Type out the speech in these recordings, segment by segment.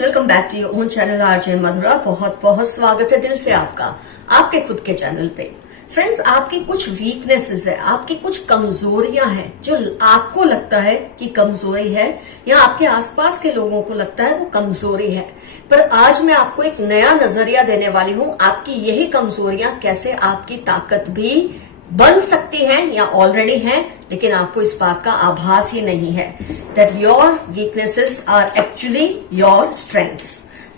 Welcome back to your own channel RJ Madhura. बहुत बहुत स्वागत है दिल से आपका आपके खुद के चैनल पे। फ्रेंड्स, आपकी कुछ वीकनेसेस है, आपकी कुछ कमजोरियां हैं जो आपको लगता है कि कमजोरी है या आपके आसपास के लोगों को लगता है वो कमजोरी है, पर आज मैं आपको एक नया नजरिया देने वाली हूं। आपकी यही कमजोरियां कैसे आपकी ताकत भी बन सकती हैं या ऑलरेडी हैं, लेकिन आपको इस बात का आभास ही नहीं है that your weaknesses are actually your strengths.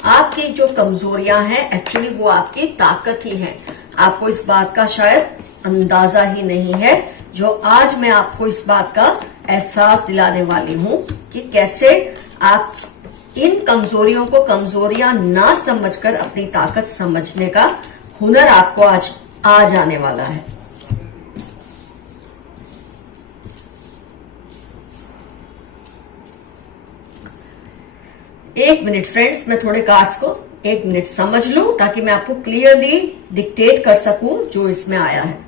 आपकी जो कमजोरियां हैं एक्चुअली वो आपकी ताकत ही है। आपको इस बात का शायद अंदाजा ही नहीं है, जो आज मैं आपको इस बात का एहसास दिलाने वाली हूं कि कैसे आप इन कमजोरियों को कमजोरियां ना समझकर अपनी ताकत समझने का हुनर आपको आज आ जाने वाला है। एक मिनट फ्रेंड्स, मैं थोड़े कार्ड्स को एक मिनट समझ लूं ताकि मैं आपको क्लियरली डिक्टेट कर सकूं जो इसमें आया है।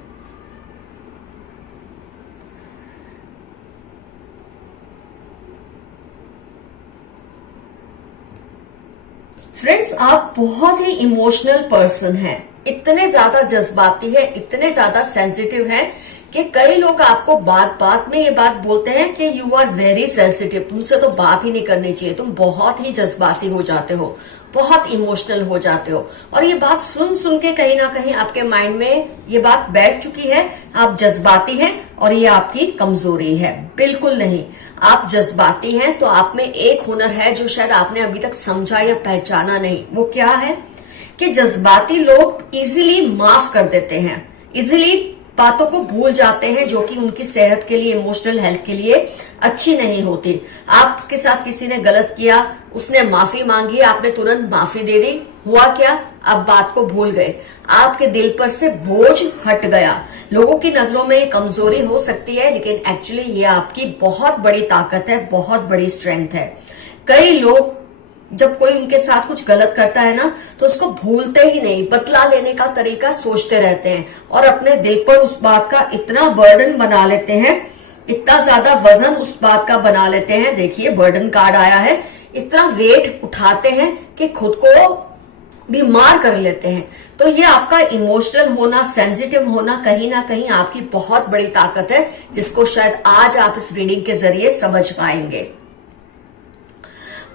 फ्रेंड्स, आप बहुत ही इमोशनल पर्सन हैं, इतने ज्यादा जज्बाती है, इतने ज्यादा सेंसिटिव हैं कि कई लोग आपको बात बात में ये बात बोलते हैं कि यू आर वेरी सेंसिटिव, तुमसे तो बात ही नहीं करनी चाहिए, तुम बहुत ही जज्बाती हो जाते हो, बहुत इमोशनल हो जाते हो। और ये बात सुन सुन के कहीं ना कहीं आपके माइंड में ये बात बैठ चुकी है, आप जज्बाती हैं और ये आपकी कमजोरी है। बिल्कुल नहीं, आप जज्बाती हैं तो आप में एक हुनर है जो शायद आपने अभी तक समझा या पहचाना नहीं। वो क्या है कि जज्बाती लोग इजीली माफ कर देते हैं, इजीली बातों को भूल जाते हैं जो कि उनकी सेहत के लिए, इमोशनल हेल्थ के लिए अच्छी नहीं होती। आपके साथ किसी ने गलत किया, उसने माफी मांगी, आपने तुरंत माफी दे दी, हुआ क्या? आप बात को भूल गए, आपके दिल पर से बोझ हट गया। लोगों की नजरों में कमजोरी हो सकती है, लेकिन एक्चुअली ये आपकी बहुत बड़ी ताकत है, बहुत बड़ी स्ट्रेंथ है। कई लोग जब कोई उनके साथ कुछ गलत करता है ना, तो उसको भूलते ही नहीं, बदला लेने का तरीका सोचते रहते हैं और अपने दिल पर उस बात का इतना बर्डन बना लेते हैं, इतना ज्यादा वजन उस बात का बना लेते हैं। देखिए बर्डन कार्ड आया है, इतना वेट उठाते हैं कि खुद को बीमार कर लेते हैं। तो ये आपका इमोशनल होना, सेंसिटिव होना कहीं ना कहीं आपकी बहुत बड़ी ताकत है, जिसको शायद आज आप इस रीडिंग के जरिए समझ पाएंगे।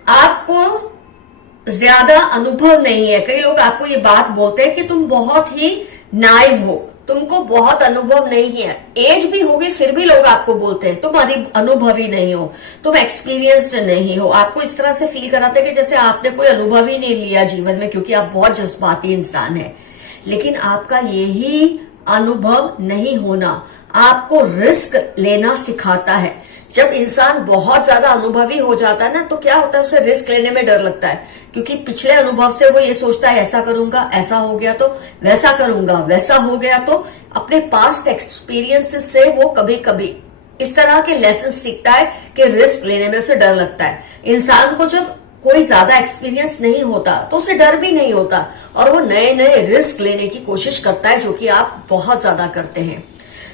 आपको ज्यादा अनुभव नहीं है। कई लोग आपको ये बात बोलते हैं कि तुम बहुत ही नाइव हो, तुमको बहुत अनुभव नहीं है। एज भी होगी फिर भी लोग आपको बोलते हैं तुम अनुभवी नहीं हो, तुम एक्सपीरियंस्ड नहीं हो। आपको इस तरह से फील कराते हैं कि जैसे आपने कोई अनुभव ही नहीं लिया जीवन में, क्योंकि आप बहुत जज्बाती इंसान है। लेकिन आपका यही अनुभव नहीं होना आपको रिस्क लेना सिखाता है। जब इंसान बहुत ज्यादा अनुभवी हो जाता है ना, तो क्या होता है, उसे रिस्क लेने में डर लगता है, क्योंकि पिछले अनुभव से वो ये सोचता है ऐसा करूंगा, ऐसा हो गया तो वैसा करूंगा, वैसा हो गया तो। अपने पास्ट एक्सपीरियंसेस से वो कभी कभी इस तरह के लेसन सीखता है कि रिस्क लेने में उसे डर लगता है। इंसान को जब कोई ज्यादा एक्सपीरियंस नहीं होता तो उसे डर भी नहीं होता और वो नए नए रिस्क लेने की कोशिश करता है, जो कि आप बहुत ज्यादा करते हैं।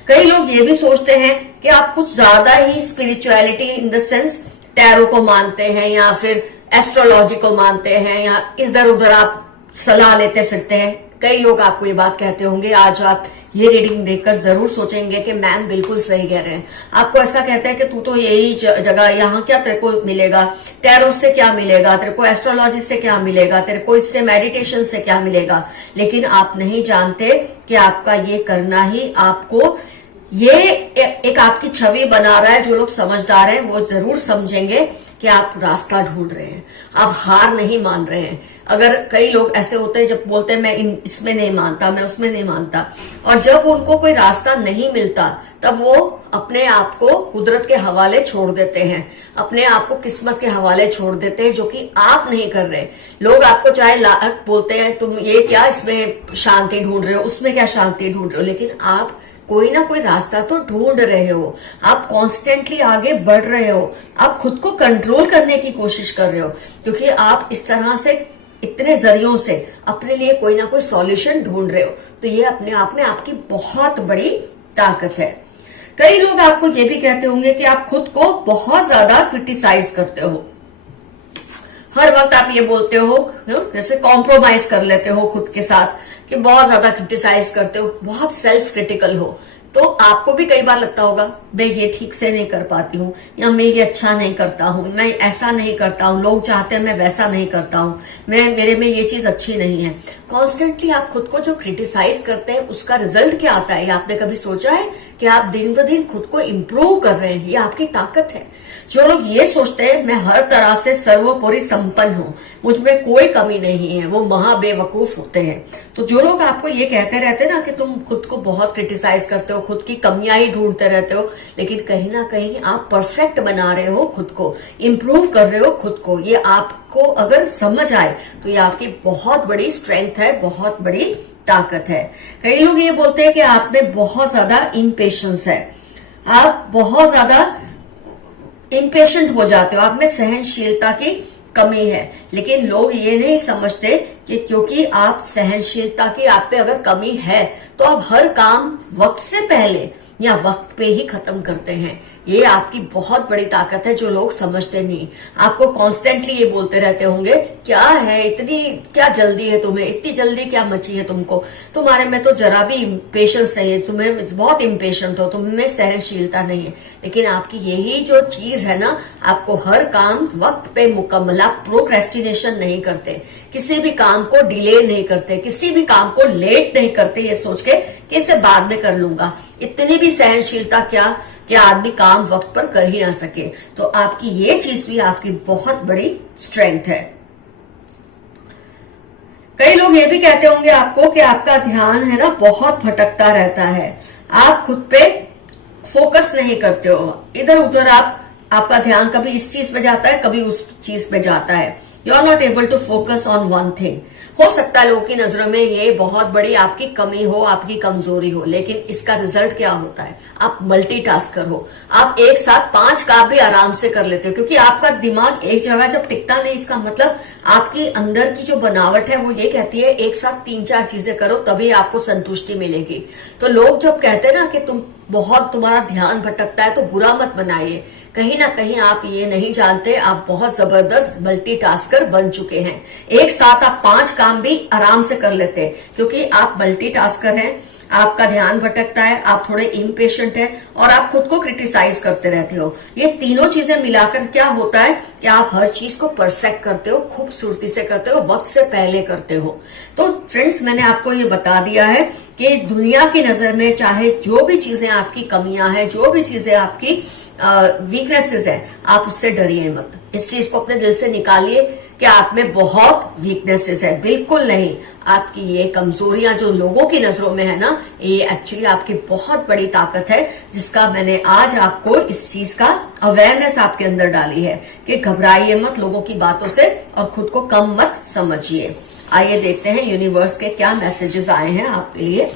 कई लोग ये भी सोचते हैं कि आप कुछ ज्यादा ही spirituality in the sense tarot को मानते हैं या फिर एस्ट्रोलॉजी को मानते हैं, या इधर उधर आप सलाह लेते फिरते हैं। कई लोग आपको ये बात कहते होंगे, आज आप ये रीडिंग देखकर जरूर सोचेंगे कि मैम बिल्कुल सही कह रहे हैं। आपको ऐसा कहते हैं कि तू तो यही जगह, यहाँ क्या तेरे को मिलेगा, टैरो से क्या मिलेगा तेरे को, एस्ट्रोलॉजी से क्या मिलेगा तेरे को, इससे मेडिटेशन से क्या मिलेगा। लेकिन आप नहीं जानते कि आपका ये करना ही आपको ये एक आपकी छवि बना रहा है। जो लोग समझदार हैं वो जरूर समझेंगे कि आप रास्ता ढूंढ रहे हैं, आप हार नहीं मान रहे हैं। अगर कई लोग ऐसे होते हैं जब बोलते हैं मैं इसमें नहीं मानता, मैं उसमें नहीं मानता, और जब उनको कोई रास्ता नहीं मिलता तब वो अपने आप को कुदरत के हवाले छोड़ देते हैं, अपने आप को किस्मत के हवाले छोड़ देते हैं, जो कि आप नहीं कर रहे। लोग आपको चाहे लाख बोलते हैं तुम ये क्या इसमें शांति ढूंढ रहे हो, उसमें क्या शांति ढूंढ रहे हो, लेकिन आप कोई ना कोई रास्ता तो ढूंढ रहे हो। आप कॉन्स्टेंटली आगे बढ़ रहे हो, आप खुद को कंट्रोल करने की कोशिश कर रहे हो, क्योंकि आप इस तरह से इतने जरियों से अपने लिए कोई ना कोई सॉल्यूशन ढूंढ रहे हो। तो ये अपने आप में आपकी बहुत बड़ी ताकत है। कई लोग आपको ये भी कहते होंगे कि आप खुद को बहुत ज्यादा क्रिटिसाइज करते हो, हर वक्त आप ये बोलते हो, जैसे कॉम्प्रोमाइज कर लेते हो खुद के साथ, कि बहुत ज्यादा क्रिटिसाइज करते हो, बहुत सेल्फ क्रिटिकल हो, तो आपको भी कई बार लगता होगा मैं ये ठीक से नहीं कर पाती हूँ, या मैं ये अच्छा नहीं करता हूँ, मैं ऐसा नहीं करता हूँ, लोग चाहते हैं मैं वैसा नहीं करता हूँ, मेरे में ये चीज अच्छी नहीं है। कॉन्स्टेंटली आप खुद को जो क्रिटिसाइज करते हैं उसका रिजल्ट क्या आता है, ये आपने कभी सोचा है कि आप दिन ब दिन खुद को इम्प्रूव कर रहे हैं? ये आपकी ताकत है। जो लोग ये सोचते हैं मैं हर तरह से सर्वोपरि संपन्न हूं, मुझ में कोई कमी नहीं है, वो महाबेवकूफ होते हैं। तो जो लोग आपको ये कहते रहते हैं ना कि तुम खुद को बहुत क्रिटिसाइज करते हो, खुद की कमियां ही ढूंढते रहते हो, लेकिन कहीं ना कहीं आप परफेक्ट बना रहे हो खुद को, इम्प्रूव कर रहे हो खुद को, ये आपको अगर समझ आए तो ये आपकी बहुत बड़ी स्ट्रेंथ है, बहुत बड़ी ताकत है। कई लोग ये बोलते हैं कि आप में बहुत ज्यादा इम्पेशंस है, आप बहुत ज्यादा इम्पेशेंट हो जाते हो, आप में सहनशीलता की कमी है। लेकिन लोग ये नहीं समझते कि क्योंकि आप सहनशीलता की आप पे अगर कमी है तो आप हर काम वक्त से पहले या वक्त पे ही खत्म करते हैं। ये आपकी बहुत बड़ी ताकत है जो लोग समझते नहीं। आपको कॉन्स्टेंटली ये बोलते रहते होंगे क्या है, इतनी क्या जल्दी है तुम्हें, इतनी जल्दी क्या मची है तुमको, तुम्हारे में तो जरा भी पेशेंस नहीं है, तुम्हें बहुत इम्पेशेंट हो, तुम्हें सहनशीलता नहीं है। लेकिन आपकी यही जो चीज है ना, आपको हर काम वक्त पे मुकम्मल, आप प्रोक्रेस्टिनेशन नहीं करते, किसी भी काम को डिले नहीं करते, किसी भी काम को लेट नहीं करते ये सोच के कि इसे बाद में कर लूंगा। इतनी भी सहनशीलता क्या आदमी काम वक्त पर कर ही ना सके। तो आपकी ये चीज भी आपकी बहुत बड़ी स्ट्रेंथ है। कई लोग ये भी कहते होंगे आपको कि आपका ध्यान है ना बहुत भटकता रहता है, आप खुद पे फोकस नहीं करते हो, इधर उधर आपका ध्यान कभी इस चीज पे जाता है, कभी उस चीज पे जाता है। You are not able to focus on one thing. हो सकता है लोगों की नजरों में ये बहुत बड़ी आपकी कमी हो, आपकी कमजोरी हो, लेकिन इसका रिजल्ट क्या होता है, आप मल्टीटास्कर हो, आप एक साथ 5 काम भी आराम से कर लेते हो, क्योंकि आपका दिमाग एक जगह जब टिकता नहीं, इसका मतलब आपकी अंदर की जो बनावट है वो ये कहती है एक साथ 3-4 चीजें करो तभी आपको संतुष्टि मिलेगी। तो लोग जब कहते हैं ना कि तुम्हारा ध्यान भटकता है, तो बुरा मत बनाइए, कहीं ना कहीं आप ये नहीं जानते आप बहुत जबरदस्त मल्टीटास्कर बन चुके हैं। एक साथ आप 5 काम भी आराम से कर लेते हैं, क्योंकि आप मल्टीटास्कर हैं, आपका ध्यान भटकता है, आप थोड़े इम्पेशेंट है और आप खुद को क्रिटिसाइज करते रहते हो। ये तीनों चीजें मिलाकर क्या होता है कि आप हर चीज को परफेक्ट करते हो, खूबसूरती से करते हो, वक्त से पहले करते हो। तो फ्रेंड्स, मैंने आपको ये बता दिया है कि दुनिया की नजर में चाहे जो भी चीजें आपकी कमियां हैं, जो भी चीजें आपकी वीकनेसेस है, आप उससे डरिए मत। इस चीज को अपने दिल से निकालिए कि आप में बहुत वीकनेसेस है, बिल्कुल नहीं। आपकी ये कमजोरियां जो लोगों की नजरों में है ना, ये एक्चुअली आपकी बहुत बड़ी ताकत है, जिसका मैंने आज आपको इस चीज का अवेयरनेस आपके अंदर डाली है कि घबराइए मत लोगों की बातों से और खुद को कम मत समझिए। आइए देखते हैं यूनिवर्स के क्या मैसेजेस आए हैं आपके लिए।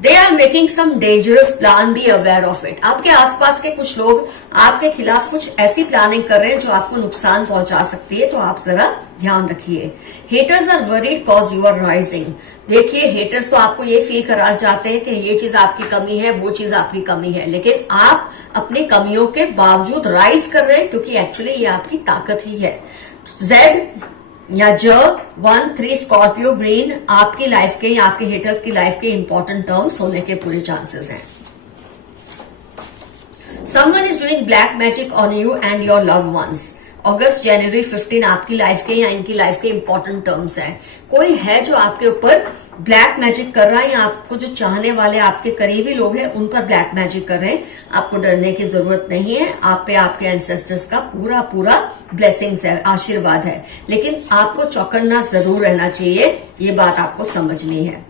They are making some dangerous plan, be aware of it. आपके आसपास के कुछ लोग आपके खिलाफ कुछ ऐसी प्लानिंग कर रहे हैं जो आपको नुकसान पहुंचा सकती है, तो आप जरा ध्यान रखिए। Haters are worried cause you are rising. देखिए, हेटर्स तो आपको ये फील कराना चाहते हैं कि ये चीज आपकी कमी है, वो चीज आपकी कमी है, लेकिन आप अपनी कमियों के बावजूद राइज कर रहे हैं, क्योंकि एक्चुअली ये आपकी ताकत ही है। Z या J13 स्कॉर्पियो ग्रीन आपकी लाइफ के या आपके हेटर्स की लाइफ के इंपॉर्टेंट टर्म्स होने के पूरे चांसेस हैं। Someone is doing black magic on you and your loved ones. अगस्त जनवरी 15 आपकी लाइफ के या इनकी लाइफ के इंपॉर्टेंट टर्म्स हैं। कोई है जो आपके ऊपर ब्लैक मैजिक कर रहा है, या आपको जो चाहने वाले आपके करीबी लोग हैं उन पर ब्लैक मैजिक कर रहे हैं। आपको डरने की जरूरत नहीं है, आप पे आपके एंसेस्टर्स का पूरा ब्लेसिंग्स है, आशीर्वाद है, लेकिन आपको चौकन्ना जरूर रहना चाहिए, ये बात आपको समझनी है।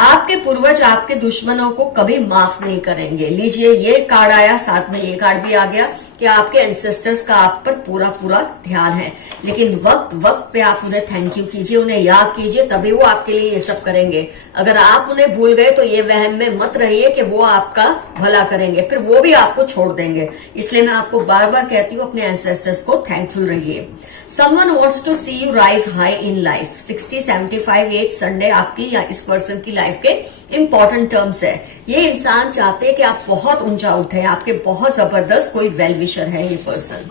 आपके पूर्वज आपके दुश्मनों को कभी माफ नहीं करेंगे। लीजिए, ये कार्ड आया, साथ में ये कार्ड भी आ गया कि आपके एंसेस्टर्स का आप पर पूरा ध्यान है, लेकिन वक्त पे आप उन्हें थैंक यू कीजिए, उन्हें याद कीजिए, तभी वो आपके लिए ये सब करेंगे। अगर आप उन्हें भूल गए तो ये वहम में मत रहिए कि वो आपका भला करेंगे, फिर वो भी आपको छोड़ देंगे। इसलिए मैं आपको बार बार कहती हूँ अपने एंसेस्टर्स को थैंकफुल रहिए। Someone wants to see you rise high in life. 60, 75, 8 Sunday आपकी या इस पर्सन की लाइफ के इंपॉर्टेंट टर्म्स है। ये इंसान चाहते हैं कि आप बहुत ऊंचा उठे, आपके बहुत जबरदस्त कोई वेल विशर है ये पर्सन।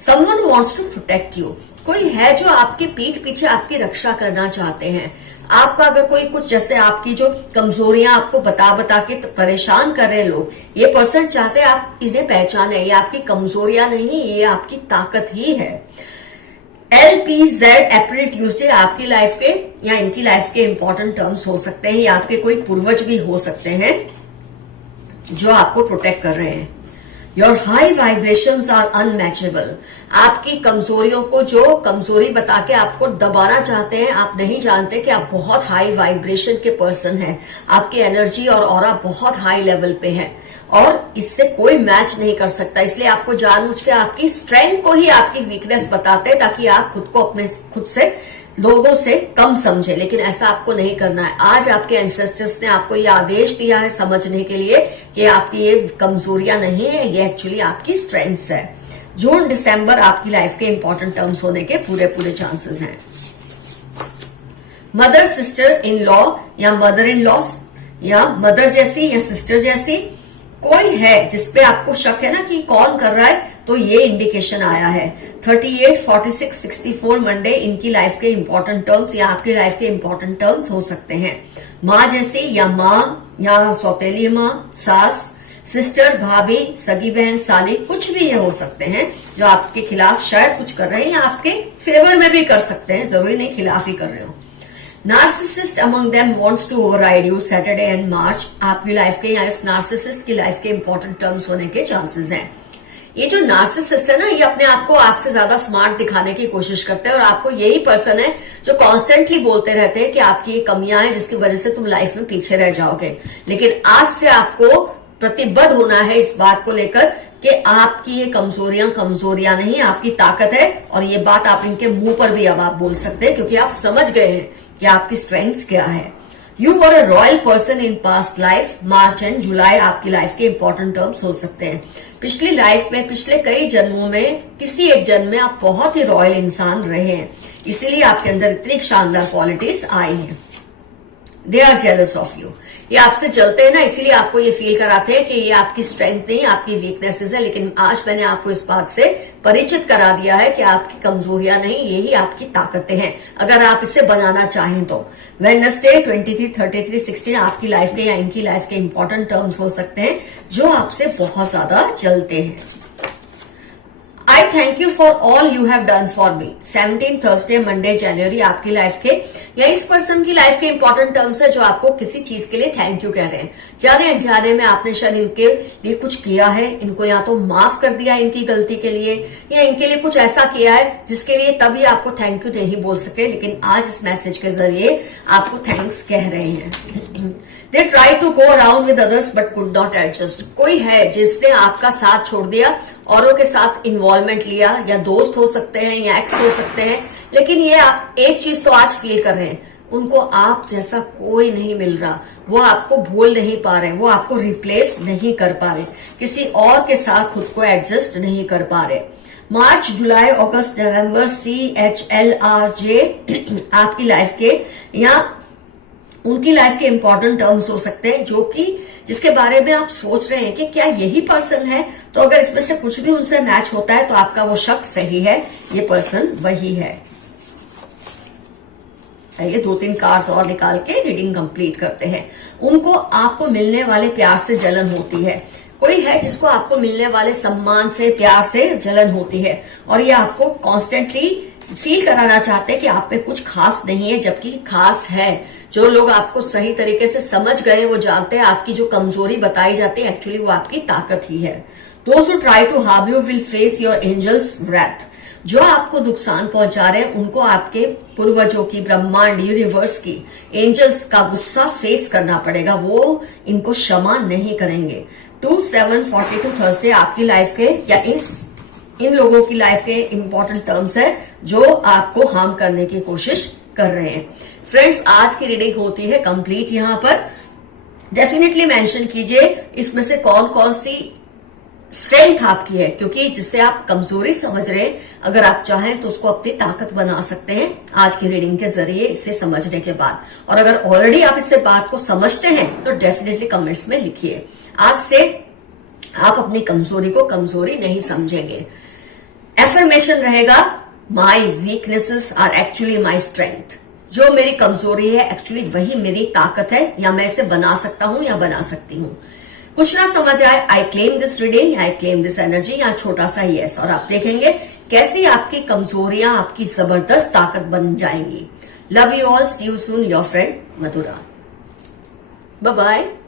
Someone wants to protect you, कोई है जो आपके पीठ पीछे आपकी रक्षा करना चाहते हैं। आपका अगर कोई कुछ जैसे आपकी जो कमजोरियां आपको बता के परेशान कर रहे लोग, ये पर्सन चाहते हैं आप इन्हें पहचाने। ये आपकी कमजोरियां नहीं, ये आपकी ताकत ही है। LPZ अप्रैल ट्यूसडे आपकी लाइफ के या इनकी लाइफ के इंपॉर्टेंट टर्म्स हो सकते हैं, या आपके कोई पूर्वज भी हो सकते हैं जो आपको प्रोटेक्ट कर रहे हैं। Your high vibrations are unmatchable, आपकी कमजोरियों को जो कमजोरी बता के आपको दबाना चाहते हैं, आप नहीं जानते कि आप बहुत हाई वाइब्रेशन के पर्सन हैं। आपकी एनर्जी और ऑरा बहुत हाई लेवल पे है और इससे कोई मैच नहीं कर सकता। इसलिए आपको जानबूझ के आपकी स्ट्रेंथ को ही आपकी वीकनेस बताते हैं ताकि आप खुद को अपने खुद से लोगों से कम समझे, लेकिन ऐसा आपको नहीं करना है। आज आपके एंसेस्टर्स ने आपको ये आदेश दिया है समझने के लिए कि आपकी ये कमजोरियां नहीं है, ये एक्चुअली आपकी स्ट्रेंथ्स है। जून दिसंबर आपकी लाइफ के इंपॉर्टेंट टर्म्स होने के पूरे चांसेस हैं। मदर सिस्टर इन लॉ या मदर इन लॉ या मदर जैसी या सिस्टर जैसी कोई है जिसपे आपको शक है ना कि कौन कर रहा है, तो ये इंडिकेशन आया है। 38, 46, 64 मंडे इनकी लाइफ के इंपॉर्टेंट टर्म्स या आपकी लाइफ के इंपॉर्टेंट टर्म्स हो सकते हैं। माँ जैसी या माँ या सौतेली माँ, सास, सिस्टर, भाभी, सगी बहन, साली, कुछ भी ये हो सकते हैं जो आपके खिलाफ शायद कुछ कर रहे हैं या आपके फेवर में भी कर सकते हैं, जरूरी नहीं खिलाफ ही कर रहे हो। Narcissist among them wants to override you Saturday and March आपकी लाइफ के या इस नार्सिसिस्ट की लाइफ के इंपॉर्टेंट टर्म्स होने के चांसेस हैं। ये जो नार्सिसिस्ट है ना, ये अपने आप को आपसे ज्यादा स्मार्ट दिखाने की कोशिश करते हैं और आपको यही पर्सन है जो कॉन्स्टेंटली बोलते रहते हैं कि आपकी ये कमियां हैं जिसकी वजह से तुम लाइफ में पीछे रह जाओगे। लेकिन आज से आपको प्रतिबद्ध होना है इस बात को लेकर कि आपकी ये कमजोरियां नहीं, आपकी ताकत है। और ये बात आप इनके मुंह पर भी अब आप बोल सकते हैं क्योंकि आप समझ गए हैं कि आपकी स्ट्रेंथ्स क्या है। You were a royal person in past life. March and July आपकी लाइफ के इंपॉर्टेंट टर्म्स हो सकते हैं। पिछली लाइफ में, पिछले कई जन्मों में, किसी एक जन्म में आप बहुत ही रॉयल इंसान रहे हैं, इसीलिए आपके अंदर इतनी शानदार क्वालिटीज आई हैं। They are jealous of you, ये आपसे चलते हैं ना, इसीलिए आपको ये फील कराते हैं कि ये आपकी स्ट्रेंथ नहीं, आपकी वीकनेसेस है। लेकिन आज मैंने आपको इस बात से परिचित करा दिया है कि आपकी कमजोरियां नहीं, यही आपकी ताकतें हैं अगर आप इसे बनाना चाहें तो। वेडनेसडे 23, 33, 16 आपकी लाइफ के या इनकी लाइफ के इंपॉर्टेंट टर्म्स हो सकते हैं जो आपसे बहुत ज्यादा चलते हैं। I thank you for all you have done for me. 17 Thursday Monday जनवरी आपकी लाइफ के या इस पर्सन की लाइफ के इंपॉर्टेंट टर्म्स है जो आपको किसी चीज के लिए थैंक यू कह रहे हैं। जाने अनजाने में आपने शायद इनके लिए कुछ किया है, इनको या तो माफ कर दिया इनकी गलती के लिए या इनके लिए कुछ ऐसा किया है जिसके लिए तभी आपको थैंक यू नहीं बोल सके, लेकिन आज इस मैसेज के जरिए आपको थैंक्स कह रहे हैं। They try to go around with others but could not adjust, कोई है जिसने आपका साथ छोड़ दिया, औरों के साथ इन्वॉल्वमेंट लिया, या दोस्त हो सकते हैं या एक्स हो सकते हैं, लेकिन ये आप एक चीज तो आज फील कर रहे हैं, उनको आप जैसा कोई नहीं मिल रहा, वो आपको भूल नहीं पा रहे, वो आपको रिप्लेस नहीं कर पा रहे, किसी और के साथ खुद को एडजस्ट नहीं कर पा रहे। मार्च, जुलाई, अगस्त, नवंबर CHLRJ आपकी लाइफ के या उनकी लाइफ के इंपॉर्टेंट टर्म्स हो सकते हैं जो कि जिसके बारे में आप सोच रहे हैं कि क्या यही पर्सन है। तो अगर इसमें से कुछ भी उनसे मैच होता है तो आपका वो शक सही है, ये पर्सन वही है। ये 2-3 कार्ड्स और निकाल के रीडिंग कंप्लीट करते हैं। उनको आपको मिलने वाले प्यार से जलन होती है, कोई है जिसको आपको मिलने वाले सम्मान से, प्यार से जलन होती है और ये आपको कॉन्स्टेंटली फील कराना चाहते हैं कि आप में कुछ खास नहीं है, जबकि खास है। जो लोग आपको सही तरीके से समझ गए वो जानते हैं आपकी जो कमजोरी बताई जाती है एक्चुअली वो आपकी ताकत ही है। दोस्त who try to harm you will face your angels wrath, जो आपको नुकसान पहुंचा रहे हैं उनको आपके पूर्वजों की, ब्रह्मांड, यूनिवर्स की, एंजल्स का गुस्सा फेस करना पड़ेगा, वो इनको क्षमा नहीं करेंगे। 2/7/42 थर्सडे आपकी लाइफ के या इन लोगों की लाइफ के इंपॉर्टेंट टर्म्स है जो आपको हार्म करने की कोशिश कर रहे हैं। फ्रेंड्स, आज की रीडिंग होती है कंप्लीट। यहां पर डेफिनेटली मेंशन कीजिए इसमें से कौन कौन सी स्ट्रेंथ आपकी है, क्योंकि जिससे आप कमजोरी समझ रहे हैं, अगर आप चाहें तो उसको अपनी ताकत बना सकते हैं आज की रीडिंग के जरिए, इसे समझने के बाद। और अगर ऑलरेडी आप इसे बात को समझते हैं तो डेफिनेटली कमेंट्स में लिखिए। आज से आप अपनी कमजोरी को कमजोरी नहीं समझेंगे। एफर्मेशन रहेगा, my weaknesses are actually my strength. जो मेरी कमजोरी है एक्चुअली वही मेरी ताकत है, या मैं इसे बना सकता हूं या बना सकती हूं। कुछ ना समझ आए, I claim this reading, I claim this energy, या छोटा सा यस, और आप देखेंगे कैसी आपकी कमजोरियां आपकी जबरदस्त ताकत बन जाएंगी। Love you all, see you soon, your friend Madhura. Bye bye.